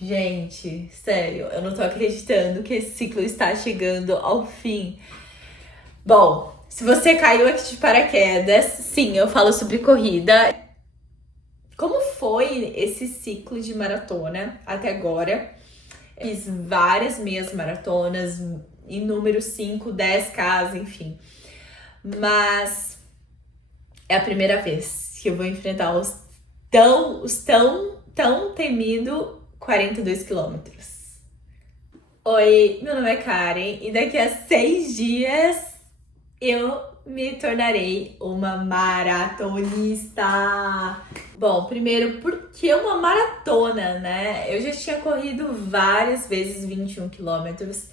Gente, sério, eu não tô acreditando que esse ciclo está chegando ao fim. Bom, se você caiu aqui de paraquedas, sim, eu falo sobre corrida. Como foi esse ciclo de maratona até agora? Fiz várias meias maratonas, em número 5, 10 Ks, enfim. Mas é a primeira vez que eu vou enfrentar os tão temido 42 quilômetros. Oi, meu nome é Karen e daqui a 6 dias eu me tornarei uma maratonista. Bom, primeiro, por que uma maratona, né? Eu já tinha corrido várias vezes 21 quilômetros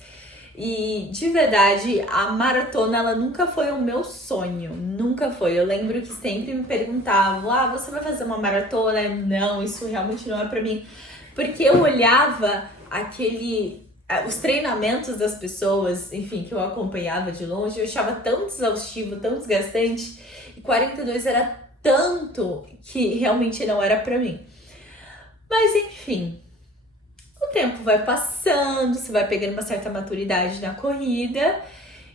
e, de verdade, a maratona, ela nunca foi o meu sonho, nunca foi. Eu lembro que sempre me perguntavam, você vai fazer uma maratona? Não, isso realmente não é pra mim. Porque eu olhava os treinamentos das pessoas, enfim, que eu acompanhava de longe, eu achava tão exaustivo, tão desgastante, e 42 era tanto que realmente não era pra mim. Mas enfim, o tempo vai passando, você vai pegando uma certa maturidade na corrida,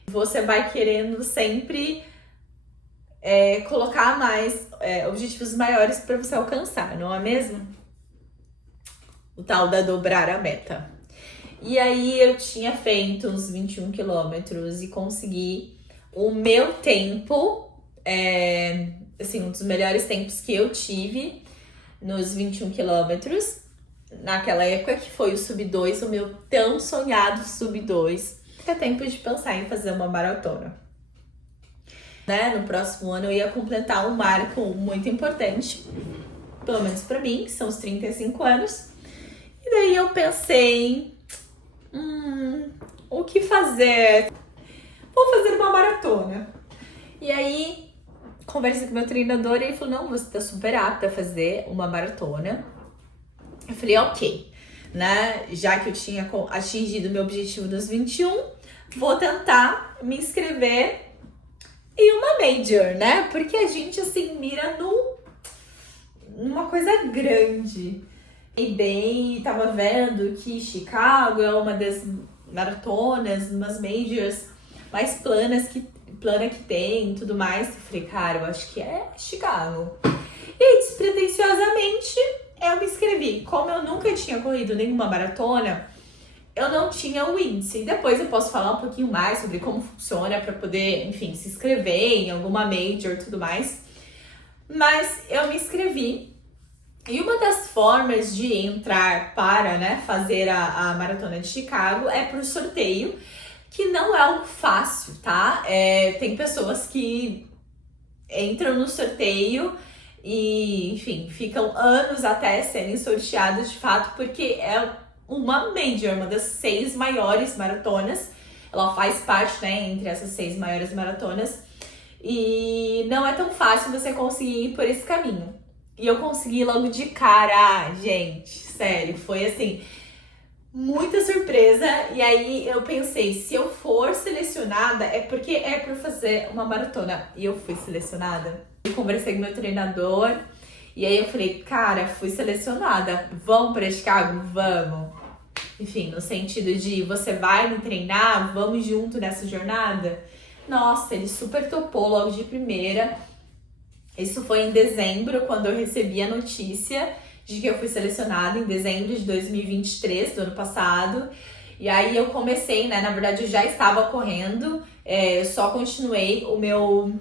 você vai querendo sempre colocar mais objetivos maiores para você alcançar, não é mesmo? O tal da dobrar a meta. E aí eu tinha feito uns 21 quilômetros e consegui o meu tempo, assim, um dos melhores tempos que eu tive nos 21 quilômetros. Naquela época que foi o sub 2, o meu tão sonhado sub 2. É tempo de pensar em fazer uma maratona. Né? No próximo ano eu ia completar um marco muito importante, pelo menos pra mim, que são os 35 anos. E daí eu pensei, o que fazer? Vou fazer uma maratona. E aí, conversei com meu treinador e ele falou, não, você tá super apta a fazer uma maratona. Eu falei, ok, né? Já que eu tinha atingido meu objetivo dos 21, vou tentar me inscrever em uma major, né? Porque a gente, assim, mira numa coisa grande. E bem, tava vendo que Chicago é uma das maratonas, umas majors mais plana que tem e tudo mais. Eu falei, cara, eu acho que é Chicago. E aí, despretensiosamente, eu me inscrevi. Como eu nunca tinha corrido nenhuma maratona, eu não tinha o índice. Depois eu posso falar um pouquinho mais sobre como funciona para poder, enfim, se inscrever em alguma major e tudo mais. Mas eu me inscrevi. E uma das formas de entrar para, né, fazer a Maratona de Chicago é por sorteio, que não é algo fácil, tá? Tem pessoas que entram no sorteio e, enfim, ficam anos até serem sorteadas de fato, porque é uma major, uma das 6 maiores maratonas. Ela faz parte, né, entre essas 6 maiores maratonas. E não é tão fácil você conseguir ir por esse caminho. E eu consegui logo de cara, gente, sério, foi assim, muita surpresa. E aí eu pensei, se eu for selecionada, é porque é pra fazer uma maratona. E eu fui selecionada. Eu conversei com meu treinador, e aí eu falei, cara, fui selecionada, vamos pra Chicago? Vamos. Enfim, no sentido de, você vai me treinar, vamos junto nessa jornada? Nossa, ele super topou logo de primeira. Isso foi em dezembro, quando eu recebi a notícia de que eu fui selecionada, em dezembro de 2023, do ano passado. E aí eu comecei, né? Na verdade, eu já estava correndo, eu só continuei o meu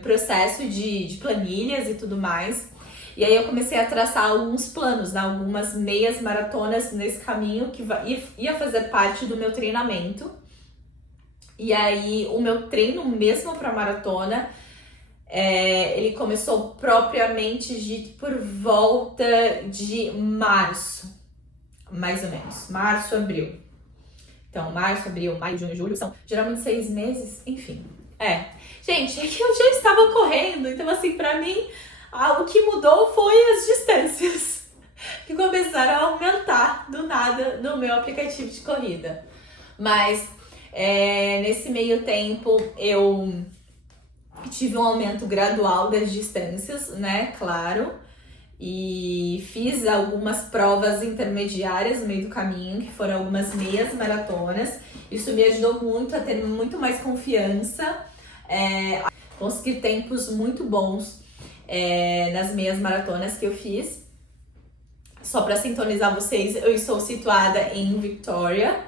processo de planilhas e tudo mais. E aí eu comecei a traçar alguns planos, né? Algumas meias maratonas nesse caminho que ia fazer parte do meu treinamento. E aí o meu treino mesmo para maratona, ele começou propriamente dito por volta de março, mais ou menos, março, abril. Então, março, abril, maio, junho, julho, são geralmente 6 meses, enfim. Gente, é que eu já estava correndo, então assim, pra mim, o que mudou foi as distâncias, que começaram a aumentar do nada no meu aplicativo de corrida. Mas, nesse meio tempo, eu tive um aumento gradual das distâncias, né, claro. e fiz algumas provas intermediárias no meio do caminho, que foram algumas meias maratonas. Isso me ajudou muito a ter muito mais confiança, conseguir tempos muito bons nas meias maratonas que eu fiz. Só para sintonizar vocês, eu estou situada em Victoria,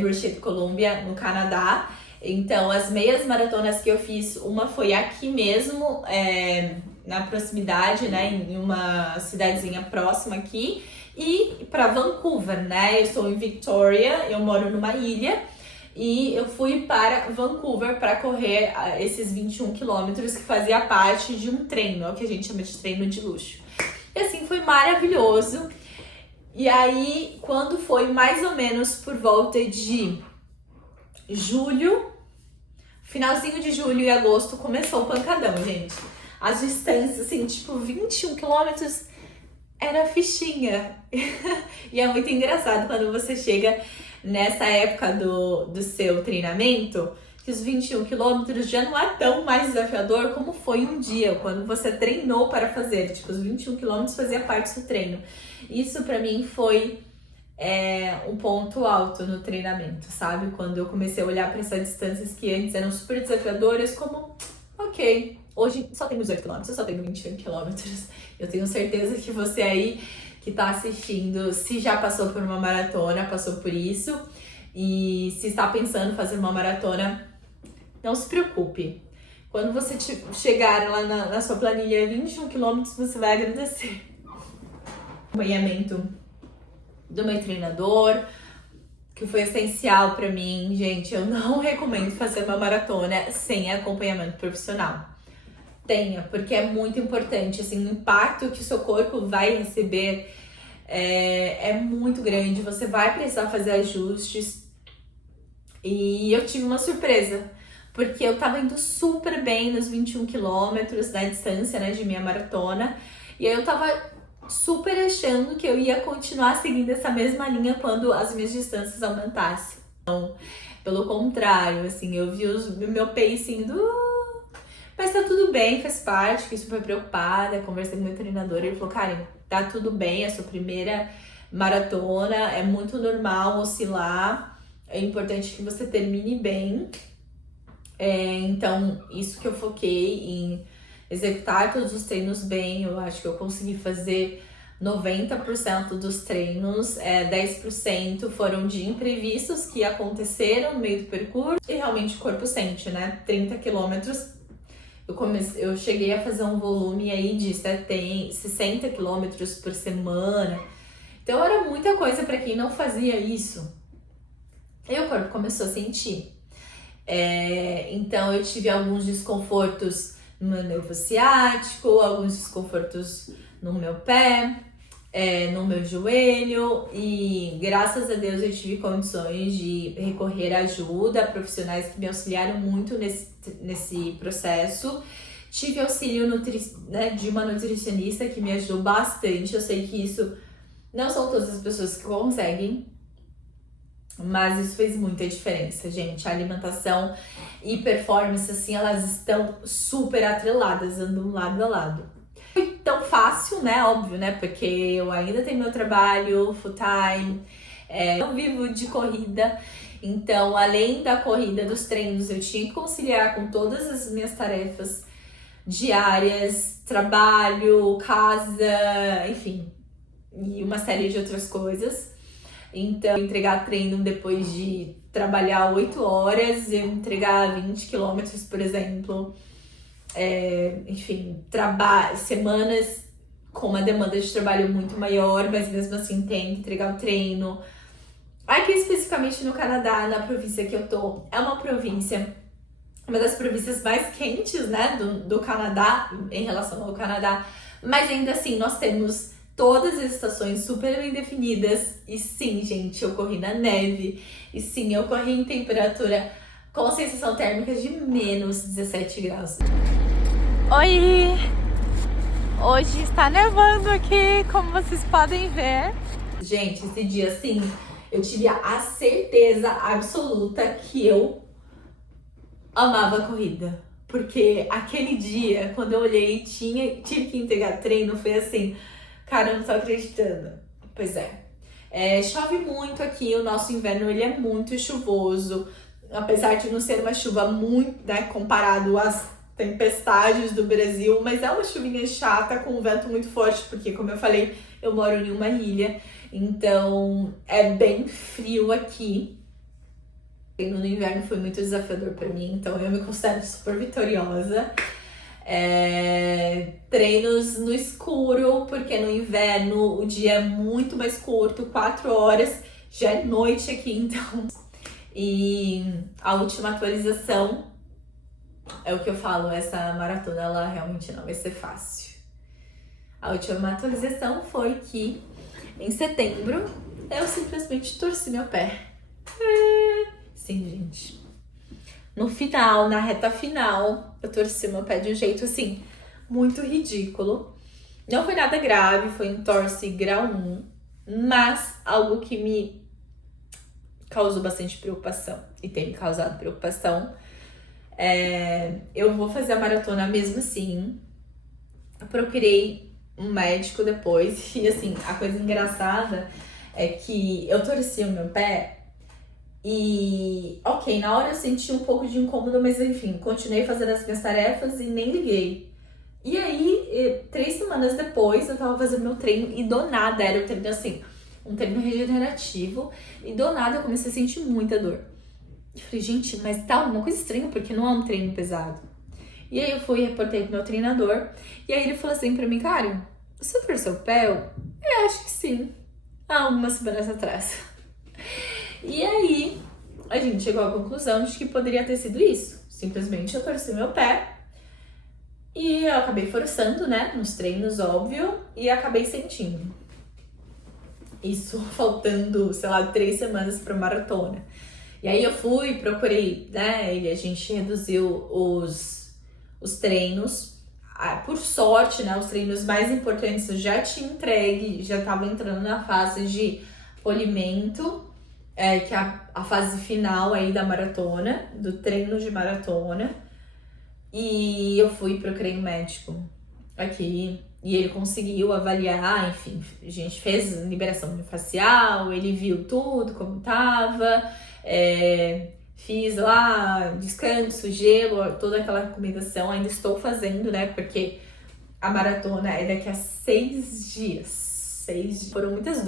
British Columbia, no Canadá. Então, as meias maratonas que eu fiz, uma foi aqui mesmo, na proximidade, né, em uma cidadezinha próxima aqui, e para Vancouver, né? Eu estou em Victoria, eu moro numa ilha, e eu fui para Vancouver para correr esses 21 quilômetros que fazia parte de um treino, é o que a gente chama de treino de luxo. E assim, foi maravilhoso. E aí, quando foi mais ou menos por volta de julho, finalzinho de julho e agosto, começou o pancadão, gente. As distâncias, assim, tipo 21 quilômetros era fichinha. E é muito engraçado quando você chega nessa época do seu treinamento, que os 21 quilômetros já não é tão mais desafiador como foi um dia, quando você treinou para fazer. Tipo, os 21 quilômetros fazia parte do treino. Isso pra mim foi um ponto alto no treinamento, sabe? Quando eu comecei a olhar para essas distâncias que antes eram super desafiadoras, como, ok, hoje só tenho 18 km, eu só tenho 21 km. Eu tenho certeza que você aí que tá assistindo, se já passou por uma maratona, passou por isso, e se está pensando em fazer uma maratona, não se preocupe. Quando você chegar lá na sua planilha 21 km, você vai agradecer. Acompanhamento do meu treinador, que foi essencial pra mim. Gente, eu não recomendo fazer uma maratona sem acompanhamento profissional. Tenha, porque é muito importante, assim, o impacto que o seu corpo vai receber é muito grande, você vai precisar fazer ajustes. E eu tive uma surpresa, porque eu tava indo super bem nos 21 quilômetros da distância, né, de minha maratona, e aí eu tava super achando que eu ia continuar seguindo essa mesma linha quando as minhas distâncias aumentassem. Então, pelo contrário, assim, eu vi o meu pace indo, mas tá tudo bem, faz parte, fiquei super preocupada, conversei com o meu treinador, ele falou, Karen, tá tudo bem, é a sua primeira maratona, é muito normal oscilar, é importante que você termine bem. Então, isso que eu foquei em executar todos os treinos bem, eu acho que eu consegui fazer 90% dos treinos, 10% foram de imprevistos que aconteceram no meio do percurso e realmente o corpo sente, né? 30 quilômetros, eu cheguei a fazer um volume aí de 60 quilômetros por semana, então era muita coisa para quem não fazia isso. E o corpo começou a sentir. Então eu tive alguns desconfortos no meu nervo ciático, alguns desconfortos no meu pé, no meu joelho, e graças a Deus eu tive condições de recorrer à ajuda, profissionais que me auxiliaram muito nesse processo. Tive auxílio de uma nutricionista que me ajudou bastante. Eu sei que isso não são todas as pessoas que conseguem, mas isso fez muita diferença, gente. A alimentação e performance, assim, elas estão super atreladas, andam lado a lado. Não foi tão fácil, né? Óbvio, né? Porque eu ainda tenho meu trabalho full time, eu vivo de corrida. Então, além da corrida, dos treinos, eu tinha que conciliar com todas as minhas tarefas diárias, trabalho, casa, enfim, e uma série de outras coisas. Então, entregar treino depois de trabalhar 8 horas, eu entregar 20 quilômetros, por exemplo. Enfim, semanas com uma demanda de trabalho muito maior, mas mesmo assim tem que entregar o treino. Aqui especificamente no Canadá, na província que eu tô, é uma das províncias mais quentes, né, do Canadá, em relação ao Canadá, mas ainda assim nós temos todas as estações super bem definidas. E sim, gente, eu corri na neve. E sim, eu corri em temperatura com sensação térmica de menos 17 graus. Oi! Hoje está nevando aqui, como vocês podem ver. Gente, esse dia, assim, eu tive a certeza absoluta que eu amava a corrida. porque aquele dia, quando eu olhei e tive que entregar treino, foi assim, cara, eu não tô acreditando. Pois é. Chove muito aqui, o nosso inverno ele é muito chuvoso, apesar de não ser uma chuva muito, né, comparado às tempestades do Brasil, mas é uma chuvinha chata com um vento muito forte, porque como eu falei, eu moro em uma ilha, então é bem frio aqui. No inverno foi muito desafiador para mim, então eu me considero super vitoriosa. Treinos no escuro, porque no inverno o dia é muito mais curto, 4 horas, já é noite aqui, então. E a última atualização é o que eu falo, essa maratona ela realmente não vai ser fácil. A última atualização foi que em setembro eu simplesmente torci meu pé. Sim, gente. No final, na reta final, eu torci meu pé de um jeito assim, muito ridículo. Não foi nada grave, foi um torce grau 1, mas algo que me causou bastante preocupação e tem me causado preocupação. Eu vou fazer a maratona mesmo assim. Eu procurei um médico depois e assim, a coisa engraçada é que eu torci o meu pé e, ok, na hora eu senti um pouco de incômodo, mas enfim, continuei fazendo as minhas tarefas e nem liguei. E aí, 3 semanas depois, eu tava fazendo meu treino e do nada, era um treino assim, um treino regenerativo, e do nada eu comecei a sentir muita dor. Eu falei, gente, mas tá uma coisa estranha, porque não é um treino pesado. E aí eu fui e reportei pro meu treinador, e aí ele falou assim pra mim, cara, você torceu o pé? Eu acho que sim, há algumas semanas atrás. E aí, a gente chegou à conclusão de que poderia ter sido isso. Simplesmente eu torci meu pé e eu acabei forçando, né, nos treinos, óbvio, e acabei sentindo. Isso faltando, sei lá, 3 semanas pra maratona. E aí eu fui, procurei, né, e a gente reduziu os treinos. Por sorte, né, os treinos mais importantes eu já tinha entregue, já tava entrando na fase de polimento, que é a fase final aí da maratona, do treino de maratona. E eu fui, procurei um médico aqui e ele conseguiu avaliar, enfim, a gente fez liberação facial, ele viu tudo como tava, fiz lá descanso, gelo, toda aquela recomendação, ainda estou fazendo, né, porque a maratona é daqui a 6 dias. 6 dias. Foram muitas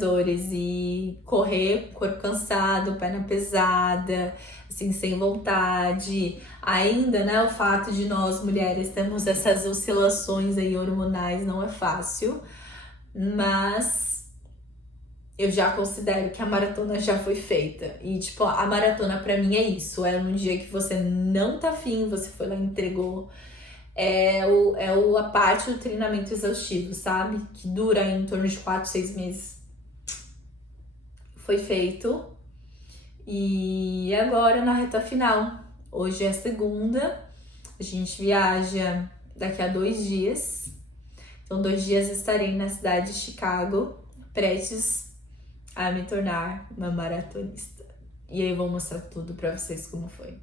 dores e correr, corpo cansado, perna pesada, assim, sem vontade. Ainda, né, o fato de nós mulheres termos essas oscilações aí hormonais não é fácil, mas eu já considero que a maratona já foi feita. E, tipo, a maratona pra mim é isso, é um dia que você não tá afim, você foi lá e entregou. A parte do treinamento exaustivo, sabe? Que dura em torno de 4, 6 meses. Foi feito. E agora na reta final. Hoje é segunda. A gente viaja daqui a 2 dias. Então, 2 dias estarei na cidade de Chicago, prestes a me tornar uma maratonista. E aí eu vou mostrar tudo pra vocês como foi.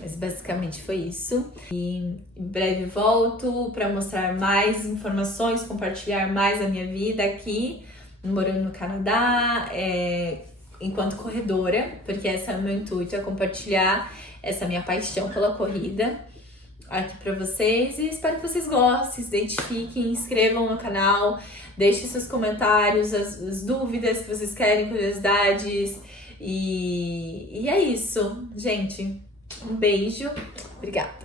Mas basicamente foi isso. E em breve volto para mostrar mais informações, compartilhar mais a minha vida aqui, morando no Canadá, enquanto corredora, porque esse é o meu intuito, é compartilhar essa minha paixão pela corrida aqui para vocês. E espero que vocês gostem, se identifiquem, inscrevam no canal, deixem seus comentários, as dúvidas que vocês querem, curiosidades. E é isso, gente. Um beijo, obrigada!